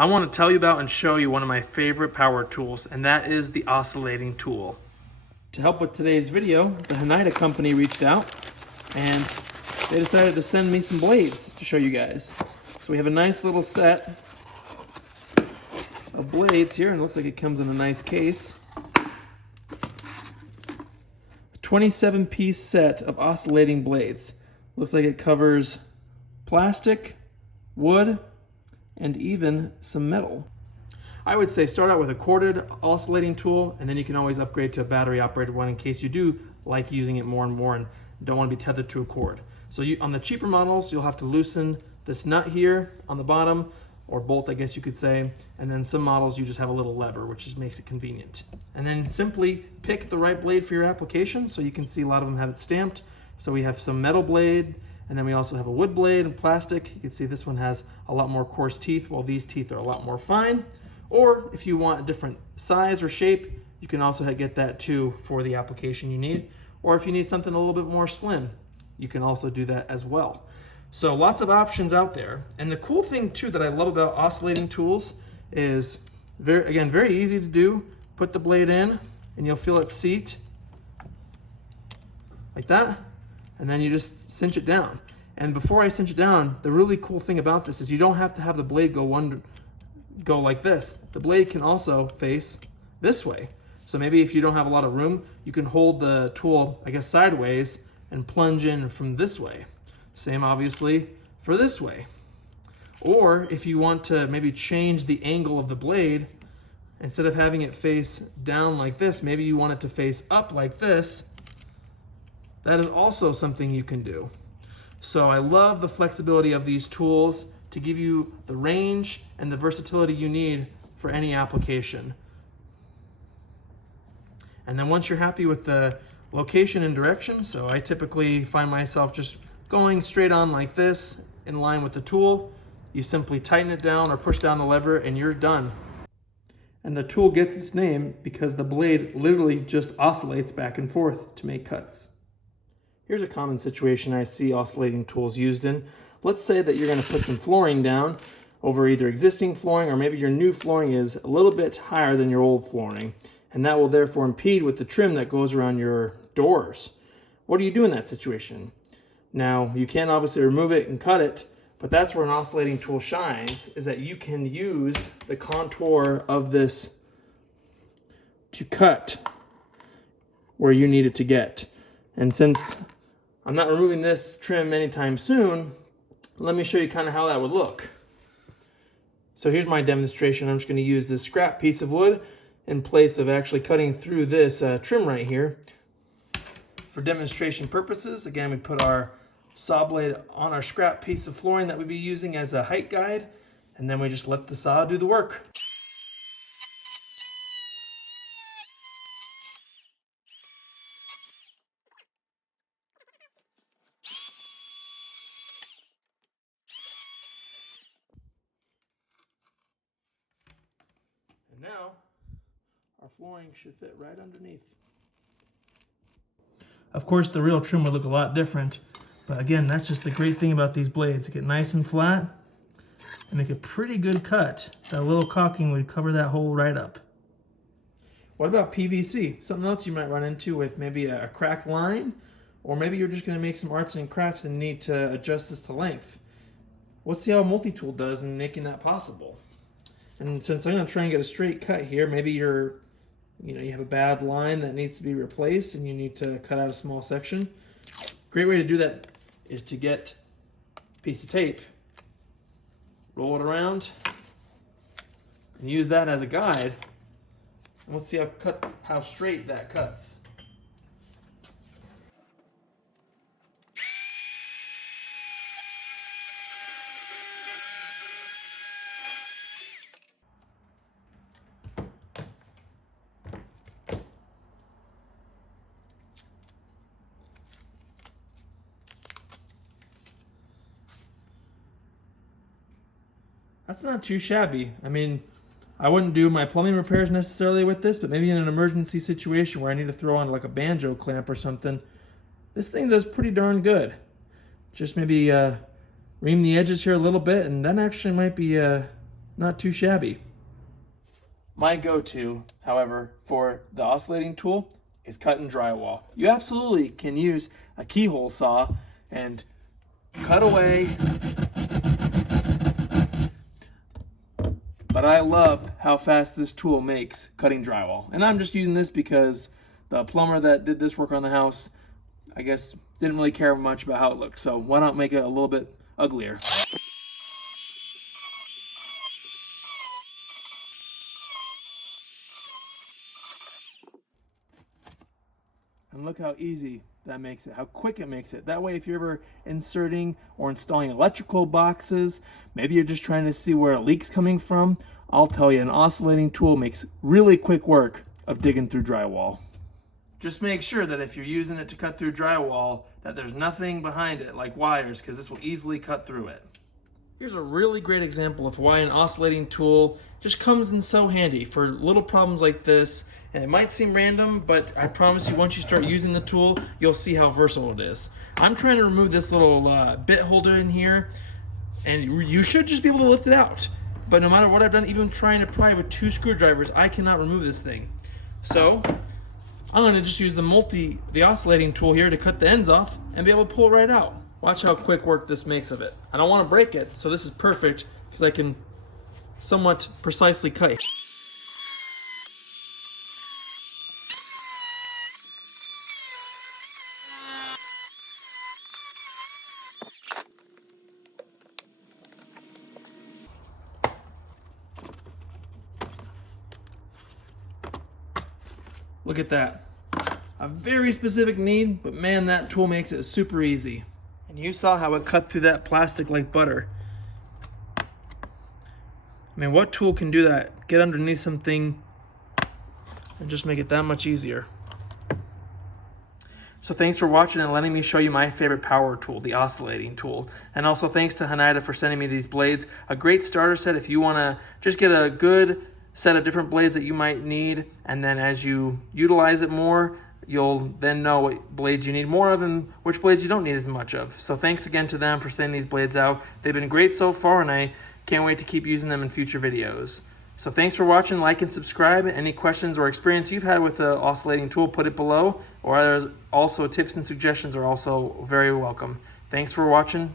I want to tell you about and show you one of my favorite power tools, and that is the oscillating tool. To help with today's video, the Haneda company reached out and they decided to send me some blades to show you guys. So we have a nice little set of blades here, and it looks like it comes in a nice case. A 27-piece set of oscillating blades. Looks like it covers plastic, wood, and even some metal. I would say start out with a corded oscillating tool, and then you can always upgrade to a battery operated one in case you do like using it more and more and don't want to be tethered to a cord. So on the cheaper models, you'll have to loosen this nut here on the bottom, or bolt I guess you could say, and then some models you just have a little lever, which just makes it convenient. And then simply pick the right blade for your application. So you can see a lot of them have it stamped. So we have some metal blade, and then we also have a wood blade and plastic. You can see this one has a lot more coarse teeth, while these teeth are a lot more fine. Or if you want a different size or shape, you can also get that too for the application you need. Or if you need something a little bit more slim, you can also do that as well. So lots of options out there. And the cool thing too that I love about oscillating tools is, very easy to do. Put the blade in and you'll feel it seat like that. And then you just cinch it down. And before I cinch it down, the really cool thing about this is you don't have to have the blade go like this. The blade can also face this way. So maybe if you don't have a lot of room, you can hold the tool, I guess, sideways and plunge in from this way. Same obviously for this way. Or if you want to maybe change the angle of the blade, instead of having it face down like this, maybe you want it to face up like this. That is also something you can do. So I love the flexibility of these tools to give you the range and the versatility you need for any application. And then once you're happy with the location and direction, so I typically find myself just going straight on like this in line with the tool, you simply tighten it down or push down the lever and you're done. And the tool gets its name because the blade literally just oscillates back and forth to make cuts. Here's a common situation I see oscillating tools used in. Let's say that you're going to put some flooring down over either existing flooring, or maybe your new flooring is a little bit higher than your old flooring, and that will therefore impede with the trim that goes around your doors. What do you do in that situation? Now, you can obviously remove it and cut it, but that's where an oscillating tool shines, is that you can use the contour of this to cut where you need it to get. And since I'm not removing this trim anytime soon, let me show you kind of how that would look. So here's my demonstration. I'm just going to use this scrap piece of wood in place of actually cutting through this trim right here. For demonstration purposes, again, we put our saw blade on our scrap piece of flooring that we'd be using as a height guide, and then we just let the saw do the work. And now, our flooring should fit right underneath. Of course, the real trim would look a lot different, but again, that's just the great thing about these blades. They get nice and flat and make a pretty good cut. That little caulking would cover that hole right up. What about PVC? Something else you might run into with maybe a cracked line, or maybe you're just going to make some arts and crafts and need to adjust this to length. Let's see how a multi-tool does in making that possible. And since I'm going to try and get a straight cut here, maybe you have a bad line that needs to be replaced and you need to cut out a small section. Great way to do that is to get a piece of tape, roll it around, and use that as a guide. And let's see how straight that cuts. That's not too shabby. I mean, I wouldn't do my plumbing repairs necessarily with this, but maybe in an emergency situation where I need to throw on like a banjo clamp or something, this thing does pretty darn good. Just maybe ream the edges here a little bit, and that actually might be not too shabby. My go-to, however, for the oscillating tool is cutting drywall. You absolutely can use a keyhole saw and cut away, but I love how fast this tool makes cutting drywall. And I'm just using this because the plumber that did this work on the house, I guess, didn't really care much about how it looked. So why not make it a little bit uglier? And look how easy that makes it, how quick it makes it. That way, if you're ever inserting or installing electrical boxes, maybe you're just trying to see where a leak's coming from, I'll tell you, an oscillating tool makes really quick work of digging through drywall. Just make sure that if you're using it to cut through drywall, that there's nothing behind it like wires, because this will easily cut through it. Here's a really great example of why an oscillating tool just comes in so handy for little problems like this. And it might seem random, but I promise you, once you start using the tool, you'll see how versatile it is. I'm trying to remove this little bit holder in here, and you should just be able to lift it out. But no matter what I've done, even trying to pry with 2 screwdrivers, I cannot remove this thing. So I'm going to just use the oscillating tool here to cut the ends off and be able to pull it right out. Watch how quick work this makes of it. I don't want to break it, so this is perfect because I can somewhat precisely cut it. Look at that. A very specific need, but man, that tool makes it super easy. And you saw how it cut through that plastic like butter. I mean, what tool can do that? Get underneath something and just make it that much easier. So thanks for watching and letting me show you my favorite power tool, the oscillating tool. And also thanks to Hanida for sending me these blades. A great starter set if you want to just get a good set of different blades that you might need, and then as you utilize it more, you'll then know what blades you need more of and which blades you don't need as much of. So thanks again to them for sending these blades out. They've been great so far, and I can't wait to keep using them in future videos. So thanks for watching, like and subscribe. Any questions or experience you've had with the oscillating tool, put it below, or also tips and suggestions are also very welcome. Thanks for watching.